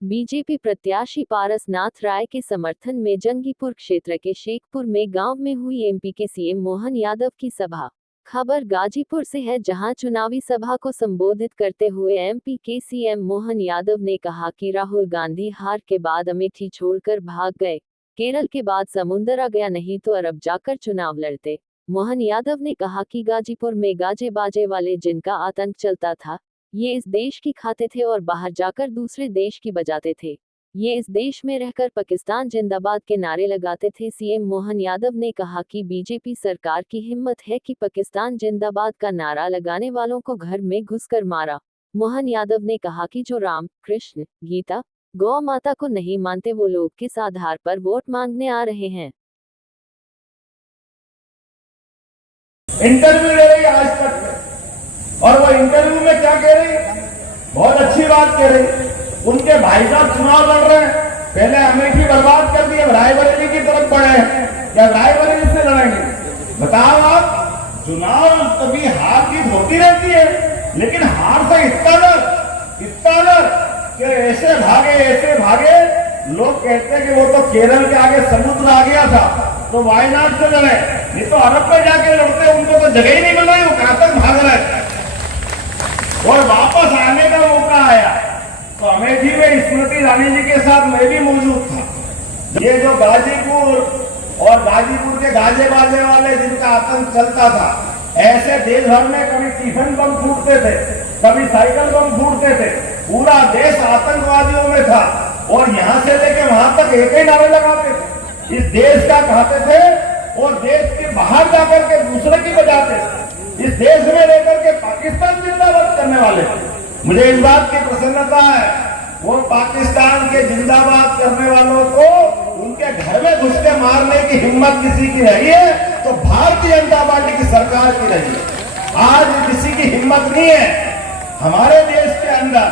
BJP प्रत्याशी पारसनाथ राय के समर्थन में जंगीपुर क्षेत्र के शेखपुर में गांव में हुई एमपी के सीएम मोहन यादव की सभा। खबर गाजीपुर से है, जहां चुनावी सभा को संबोधित करते हुए एमपी के सीएम मोहन यादव ने कहा कि राहुल गांधी हार के बाद अमेठी छोड़कर भाग गए। केरल के बाद समुंदर आ गया, नहीं तो अरब जाकर चुनाव लड़ते। मोहन यादव ने कहा कि गाजीपुर में गाजे बाजे वाले जिनका आतंक चलता था, ये इस देश की खाते थे और बाहर जाकर दूसरे देश की बजाते थे। ये इस देश में रहकर पाकिस्तान जिंदाबाद के नारे लगाते थे। सीएम मोहन यादव ने कहा कि बीजेपी सरकार की हिम्मत है कि पाकिस्तान जिंदाबाद का नारा लगाने वालों को घर में घुसकर मारा। मोहन यादव ने कहा कि जो राम, कृष्ण, गीता, गौ माता को नहीं मानते, वो लोग किस आधार पर वोट मांगने आ रहे हैं। इंटरव्यू ले रही आज तक, और वो इंटरव्यू में क्या कह रही, बहुत अच्छी बात कह रही। उनके भाई साहब चुनाव लड़ रहे हैं, पहले अमेठी बर्बाद कर दी, अब रायबरेली की तरफ बढ़े हैं, या रायबरेली से लड़ेंगे। बताओ आप, चुनाव कभी हार जीत होती रहती है, लेकिन हार से इतना डर कि ऐसे भागे। लोग कहते हैं कि वो तो केरल के आगे समुद्र आ गया था, तो वायनाड से लड़े, नहीं तो अरब में जाके लड़ते, उनको तो जगह ही नहीं मिल रही, वो कहां तक भाग रहे। और वापस आने का मौका आया तो अमेठी में स्मृति ईरानी जी के साथ मैं भी मौजूद था। ये जो गाजीपुर के गाजे बाजे वाले जिनका आतंक चलता था, ऐसे देश भर में कभी टिफिन बम फूटते थे, कभी साइकिल बम फूटते थे, पूरा देश आतंकवादियों में था, और यहां से लेके वहां तक एक ही नारे लगाते थे, इस देश का कहते थे, और देश के बाहर जाकर के दूसरे की बजाते थे। इस देश में रहकर के पाकिस्तान जिंदाबाद करने वाले, मुझे इस बात की प्रसन्नता है, वो पाकिस्तान के जिंदाबाद करने वालों को उनके घर में घुस के मारने की हिम्मत किसी की रही है तो भारतीय जनता पार्टी की सरकार की रही है। आज किसी की हिम्मत नहीं है हमारे देश के अंदर,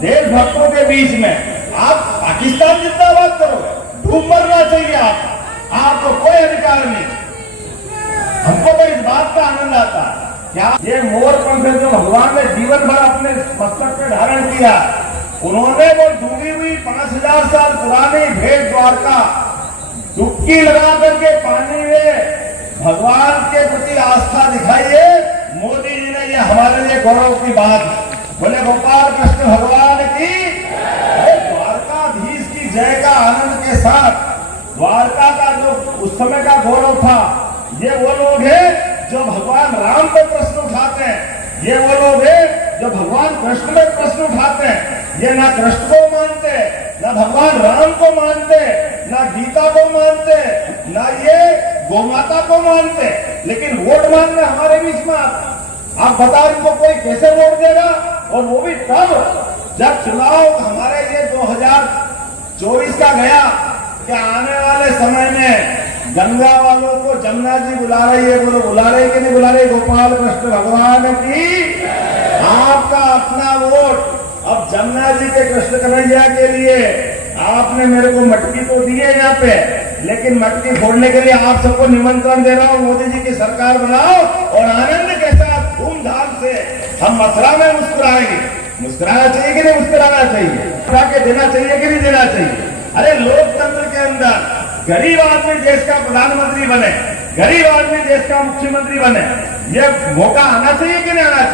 देशभक्तों के बीच में आप पाकिस्तान जिंदाबाद करो, डूब मरना चाहिए आपको कोई अधिकार नहीं। हमको तो इस बात का आनंद आता है, क्या ये मोर पंख जो भगवान ने जीवन भर अपने मस्तक पे धारण किया, उन्होंने वो डूबी हुई 5000 साल पुरानी भेंट द्वारका डुबकी लगा करके पानी में भगवान के प्रति आस्था दिखाइए। मोदी जी ने ये हमारे लिए गौरव की बात है। बोले गोपाल कृष्ण भगवान की, द्वारकाधीश की जय का आनंद के साथ। द्वारका का जो उस समय का गौरव था, ये वो लोग हैं जो भगवान राम पे प्रश्न उठाते हैं, ये वो लोग हैं जो भगवान कृष्ण में प्रश्न उठाते हैं। ये ना कृष्ण को मानते, ना भगवान राम को मानते, ना गीता को मानते, ना ये गोमाता को मानते, लेकिन वोट मांगने हमारे बीच में आता। आप बताओ इनको कोई कैसे वोट देगा, और वो भी तब जब चुनाव हमारे ये 2024 का गया कि आने वाले समय में गंगा वालों को जमुना जी बुला रही है, बोलो बुला रही कि नहीं बुला रही। गोपाल कृष्ण भगवान की आपका अपना वोट अब जमुना जी के कृष्ण कन्हैया के लिए। आपने मेरे को मटकी तो दी है यहाँ पे, लेकिन मटकी फोड़ने के लिए आप सबको निमंत्रण दे रहा हूँ, मोदी जी की सरकार बनाओ और आनंद के साथ धूमधाम से हम मथुरा में मुस्कुराएंगे। मुस्कुराना चाहिए कि नहीं मुस्कुराना चाहिए, मुस्कुरा के देना चाहिए कि नहीं देना चाहिए। अरे लोकतंत्र के अंदर गरीब आदमी देश का प्रधानमंत्री बने, गरीब आदमी देश का मुख्यमंत्री बने, ये मौका आना चाहिए कि नहीं आना चाहिए।